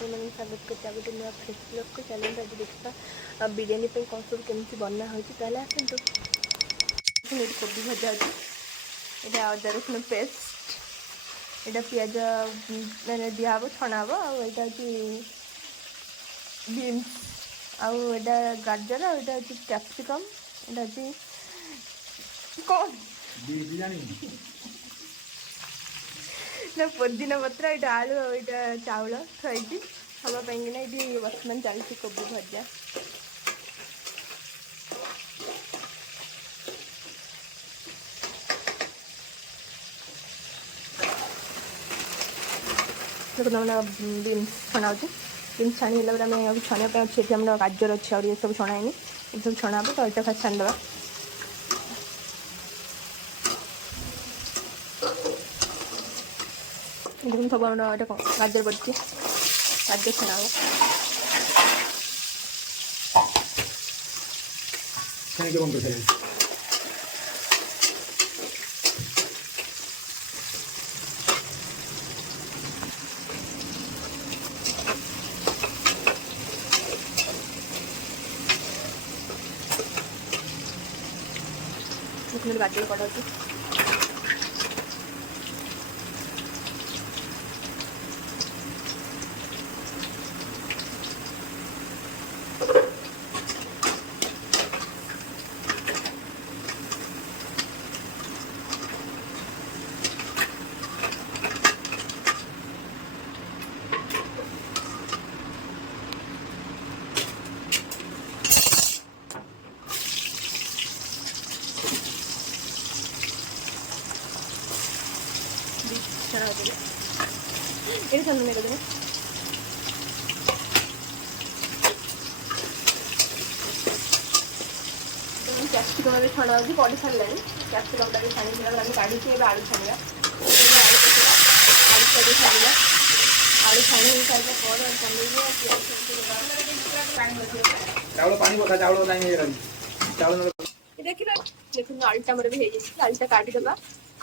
मैंने स्वागत करते गोटे नुआ फ्रेश ब्लॉग को। चलते आज देखा बिरियानी कौन सब केमती बना हो आसतु। कोबी भजा अच्छे यहाँ अदा रसुण पेस्ट यहाँ पिज मैंने दिहब छणा हम आईटा हूँ बीन्स आईटा गाजर आईटा हूँ कैप्सिकम यहाँ हूँ कौन ना पुदीना पत्र ये आलू यहाँ चाउल थी हाँपाई ये बर्तमान चलती कोबी भजा। देखो बीन्स छणा बीन्स छाणी आम छाणा अच्छे गाजर अच्छे और ये सब छणाइनी ये सब छणा हम तो यहाँ फास्ट छाणीदा। देखो सब गाजर पड़ती गाजर छणा हम गाजर पड़ा ये सब मेरे को कैप्सिकम भी छणा हो पड़ सारे कैप्सिकम टाइम छाणी काढ़ी आलू छाणा आलू छाणा आलू छाणी सारा देखिए देखो आलूटा मोर भी आलूटा काटिदेबा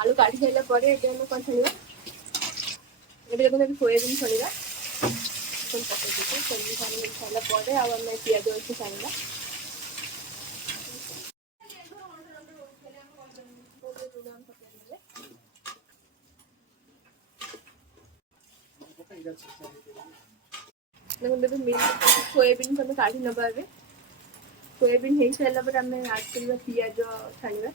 आलू काटी सारा कौन छाणा ये देखो सोयाबीन छाणा पकड़ सोयाबीन छाणी आम पिज अच्छे छाणा सोयाबीन सब काढ़ी नवा सोयाबीन हो सारापर आम आड कर पिज छाणा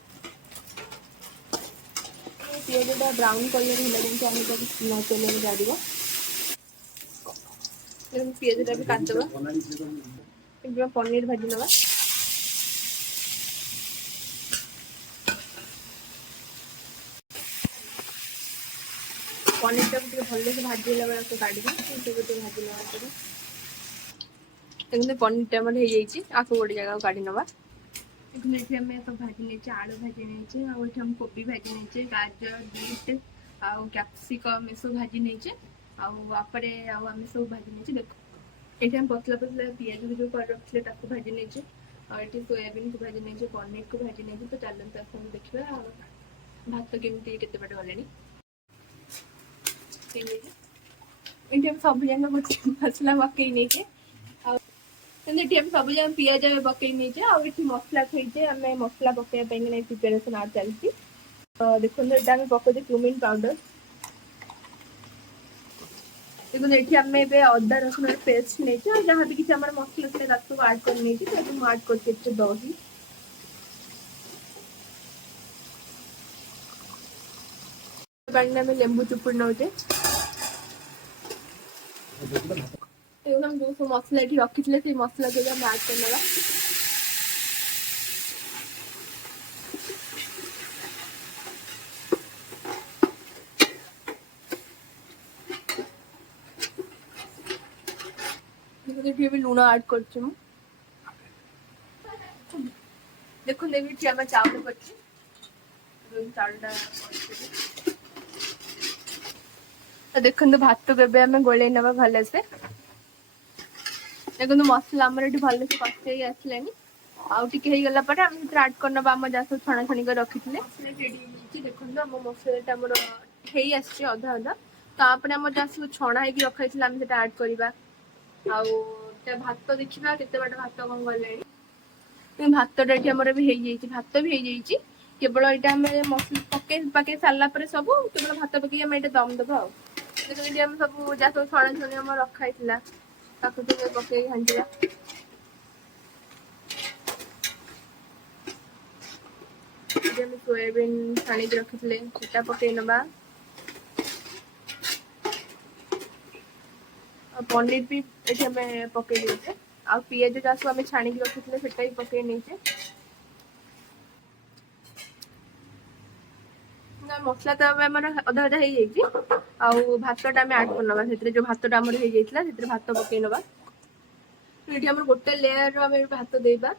पिजटा ब्राउन कलर है तेल गाड़ पिजटा भी काटदबा पनीर भाजी नवा पनीरटा को भल से भाजीला बेला काढ़ी भाजी ना पनीरटा हो जाइए आपको गोटे जगह काढ़ी नवा देखते आम सब भाजी नहीं आलू भाजी नहीं हम कोबी भाजी नहीं गाजर बीट आउ कैप्सिकम ये सब भाजी नहीं आपरे आम सब भाजी नहीं देख ये पतला पतला पिज जो कर रखते भाजी नहीं और ये सोयाबीन को भाजी नहीं पनीर को भाजी नहीं। तो चलते आप देखा भात केमती केते बाटे गले ये सब जाक मसला पकई नहीं सब जगह पिज पकई नहीं आठ मसला खाई आम मसला पकड़ाई प्रिपेरेसन आ चलती। देखो यहाँ पकड़े क्यूमिन पाउडर देखो ये आम अदा रसुण पेस्ट नहीं जहाँ भी किसी मसला सब आड कर नहीं आड कर दही पानी आम लेंबू चुपुड़ नौचे हम जो सब मसला ये रखी थे मसला को हम आड कर लुण आड कर देखो आम चाउल कर देखो भात के आम गोल नवा भल से देखो मसला आमर ये भल से कषे आसला आगला आड कर आम जहाँ सब छणा छणी कर रखी थे देखो आम मसला आमर अधा अधा तापर आम जहाँ सब छणा हो रखाई आम आड करवा आउ भात देखा केते बाट भात कौन गलानी भातटा ये आमर भी हो भात भी हो जाइए केवल यहाँ आम मसला पके सारा सब केवल भात पकई आम ये दम देव आम सब जहाँ सब छणा छणी आम रखाई पकई हांडिया सोयाबीन छाणी रखी पकई नवा पनीर भी ये आम पकई देचे आ पिज जहाँ सब आम छाणी रखी भी पकई नहींचे ना मसला तो आम अधा अधा हो भातटा आम आड करना जो भातटा आम हो भात पकई नवा ये आम गोटे लेयर आम भात देवा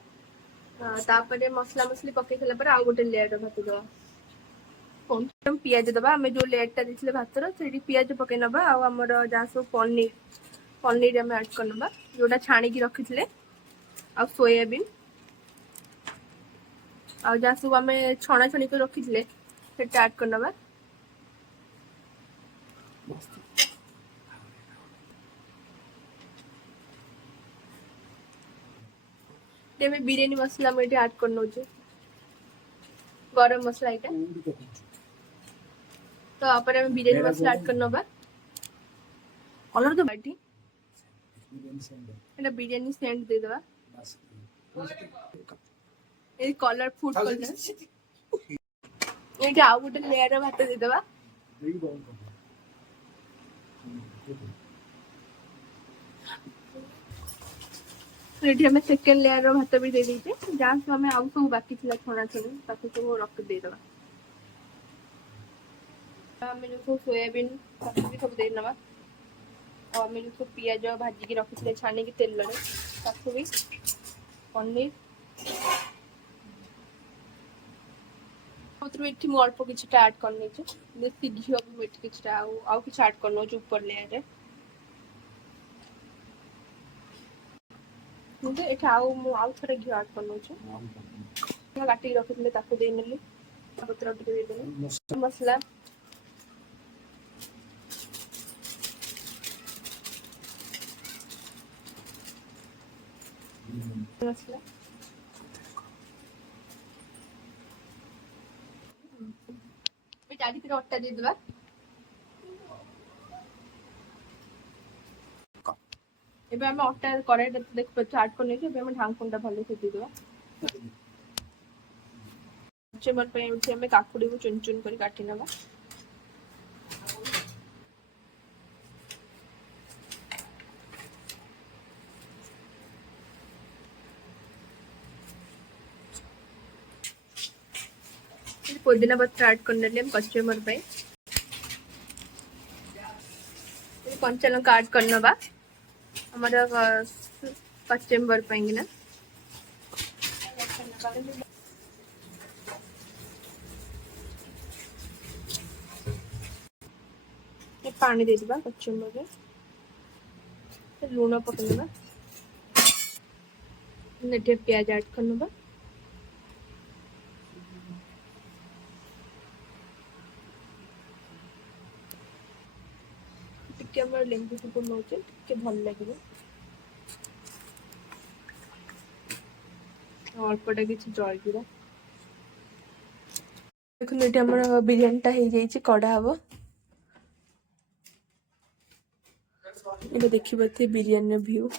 तापर मसला मसली पकई सारा आउ गोटे लेयर भात दवा पिज दबा आम जो लेयरटा देते भातर से पिज पकई नवा आमर जहाँ सब पनीर पनीर आम आड करना जोटा छाणी रखी आ सोयाबीन आ जहाँ सब आम छणा छणी कर रखी आड करना बिरियानी मसला मुझे आड कर नौ गरम मसला यहाँ तो आप बिरियानी मसला आड करना कलर तो बैठी बिरियानी सेंट दे दवा कलर फूड कलर ये आउ गोटे लेयर भात दे दवा ये आम सेकेंड लेयर भात भी दे दीजिए जहाँ सब आम आउ सब बाकी छणा छणी सब रख देदवा आम जो सब सोयाबीन भी सब दे नवा आम जो सब पिज भाजिकी रखी छाणी तेल भी पनीर मुझे अल्प कि आड कर देसी घी भी कि आउ कि आड कर ऊपर लेयर ये आउ थे घी आड कर काटिक रखी दे नेली पत्र मसला मसला चारी अट्टा देदेबा एबे हम अट्टा कड़ाई देख पाछ आड कर नेछि एबे हम ढांकुनटा भलो से देदेबा चमर पे उठे हम काकुड़ी को चुन चुन कर काटी नबा पुदीना पत्र ऐड कर नेले हम कचमर पे कंचा लंका ऐड कर नबा हमारा कचम्बर पाएंगे पानी दे दिबा कचम्बर में लूण पकड़ना नेटे प्याज ऐड करना लेंबू टुकु नौचे भल लगे अल्पटा किसी जलजीरा देखो ये आम बिरियानीटा हो जाइए कड़ा हम ये देखिए बिरियानी व्यू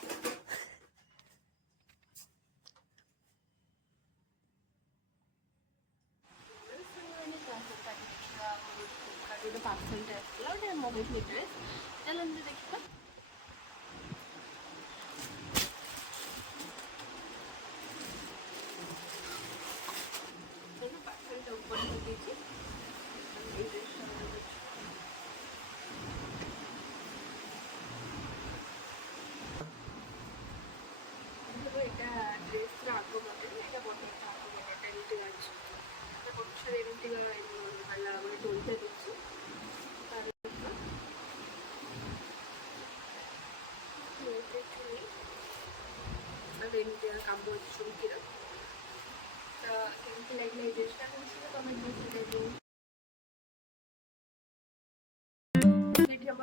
काम शुरू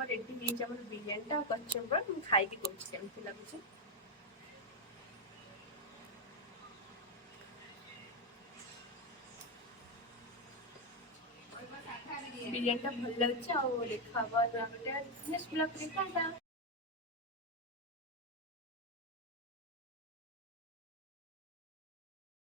रेडी ହେଇଛି ଆମର ବିରିୟାନୀଟା ଆଉ କଚୁମ୍ବର। ମୁଁ ଖାଇକି କହୁଛି କେମିତି ଲାଗୁଛି। ବିରିୟାନୀଟା ଭଲ ଲାଗୁଛି ଆଉ ଦେଖା ହବ ଗୋଟେ ନେକ୍ସଟ ବ୍ଲଗରେ।